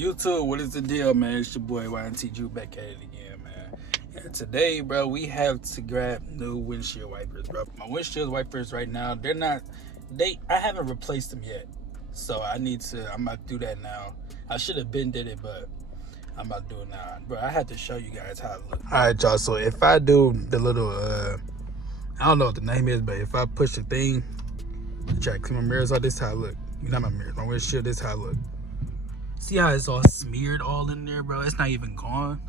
YouTube, what is the deal, man? It's your boy YNT Drew back at it again, man. And today, bro, we have to grab new windshield wipers, bro. My windshield wipers right now, I haven't replaced them yet. So I'm about to do that now. I should have been did it, but I'm about to do it now. Bro, I had to show you guys how it looks. All right, y'all, so if I do the little, I don't know what the name is, but if I push the thing, try to clean my mirrors out, this is how it look. Not my mirrors, my windshield, this is how it look. See how it's all smeared all in there, bro? It's not even gone.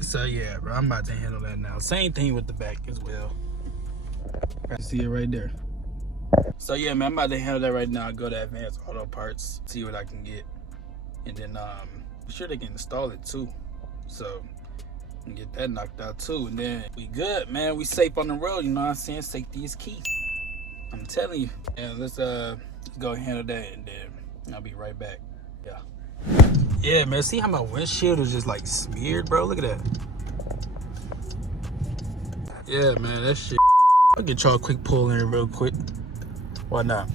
So yeah, bro, I'm about to handle that now. Same thing with the back as well. You see it right there. So yeah, man, I'm about to handle that right now. I'll go to Advanced Auto Parts, see what I can get. And then I'm sure they can install it too. So I can get that knocked out too. And then we good, man. We safe on the road, you know what I'm saying? Safety is key. I'm telling you. And let's go handle that, and then I'll be right back. Yeah, man, see how my windshield is just like smeared, bro? Look at that. Yeah, man, that shit. I'll get y'all a quick pull in real quick. Why not?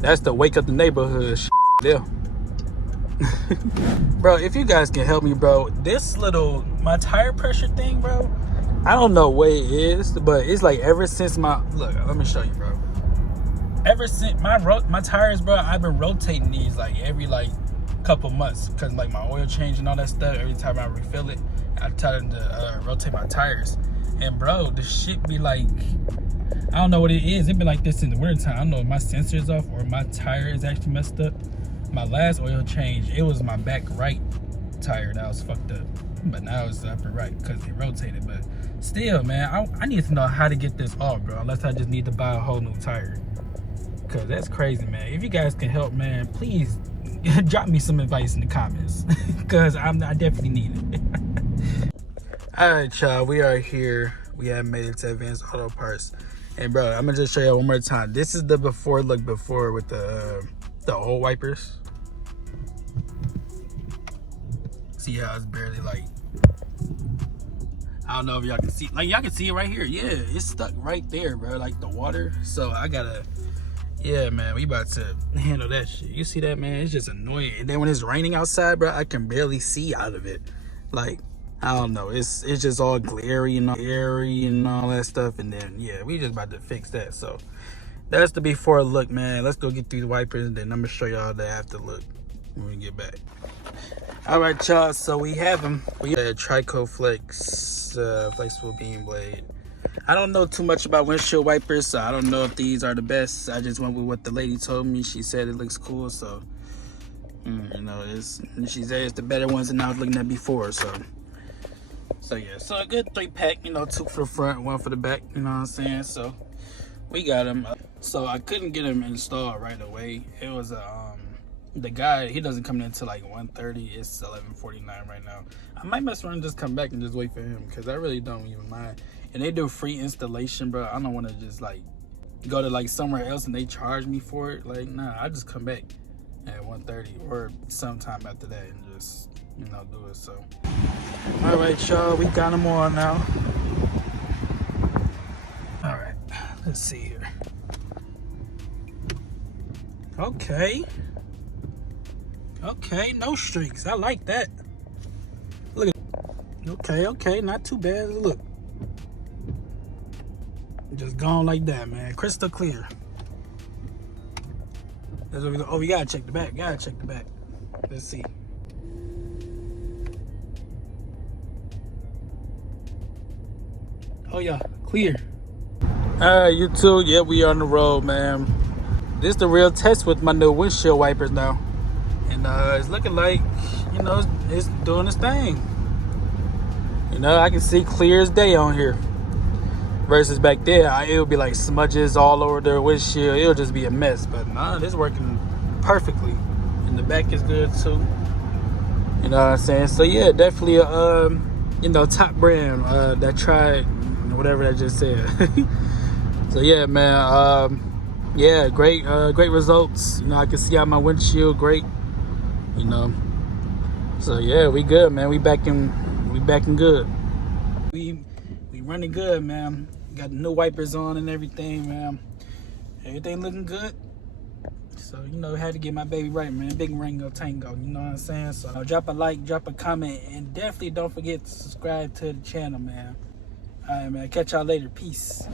That's the wake up the neighborhood shit there. Bro, if you guys can help me, bro, my tire pressure thing, bro, I don't know what it is, but it's like ever since look, let me show you, bro. Ever since my tires, bro, I've been rotating these like every couple months, because like my oil change and all that stuff. Every time I refill it, I tell them to rotate my tires. And bro, the shit be like, I don't know what it is. It been like this in the winter time. I don't know if my sensor's off or my tire is actually messed up. My last oil change, it was my back right tire that was fucked up, but now it's the upper right because it rotated. But still, man, I need to know how to get this off, bro, unless I just need to buy a whole new tire, because that's crazy, man. If you guys can help, man, please drop me some advice in the comments, because I definitely need it. All right, y'all, we are here. We have made it to Advanced Auto Parts, and bro, I'm gonna just show you one more time. This is the before look before with the old wipers. See how it's barely like, I don't know if y'all can see, like y'all can see it right here. Yeah, it's stuck right there, bro, like the water. So I gotta, yeah, man, we about to handle that shit. You see that, man? It's just annoying. And then when it's raining outside, bro, I can barely see out of it. Like, I don't know, it's just all glary and all airy and all that stuff. And then yeah, we just about to fix that. So that's the before look, man. Let's go get through the wipers, and then I'm gonna show y'all the after look when we get back. All right, y'all, so we have them. We have a Trico Flex flexible beam blade. I don't know too much about windshield wipers, so I don't know if these are the best. I just went with what the lady told me. She said it looks cool, so you know, she said it's the better ones than I was looking at before. So yeah, so a good 3-pack, you know, 2 for the front, 1 for the back, you know what I'm saying? So we got them. So I couldn't get them installed right away. It was the guy, he doesn't come in until like 1:30. It's 11:49 right now. I might mess around and just come back and just wait for him, because I really don't even mind. And they do free installation, bro. I don't want to just like go to like somewhere else and they charge me for it. Like, nah, I just come back at 1:30 or sometime after that and just, you know, do it. So all right, y'all, we got them on now. All right, let's see here. Okay, no streaks. I like that. Look at it. Okay, not too bad. Look, just gone like that, man. Crystal clear. That's what we go. Oh, we gotta check the back. Let's see. Oh yeah, clear. All right, YouTube. Yeah, we on the road, man. This is the real test with my new windshield wipers now. And it's looking like, you know, it's doing its thing. You know, I can see clear as day on here. Versus back there, it would be like smudges all over the windshield. It'll just be a mess. But nah, this is working perfectly. And the back is good too. You know what I'm saying? So yeah, definitely a, you know, top brand that tried whatever I just said. So yeah, man, yeah, great results. You know, I can see out my windshield great. You know, so yeah, we good, man. We back in We back and good. We running good, man. Got the new wipers on and everything, man. Everything looking good. So, you know, had to get my baby right, man. Big Ringo Tango, you know what I'm saying? So, drop a like, drop a comment, and definitely don't forget to subscribe to the channel, man. All right, man. Catch y'all later. Peace.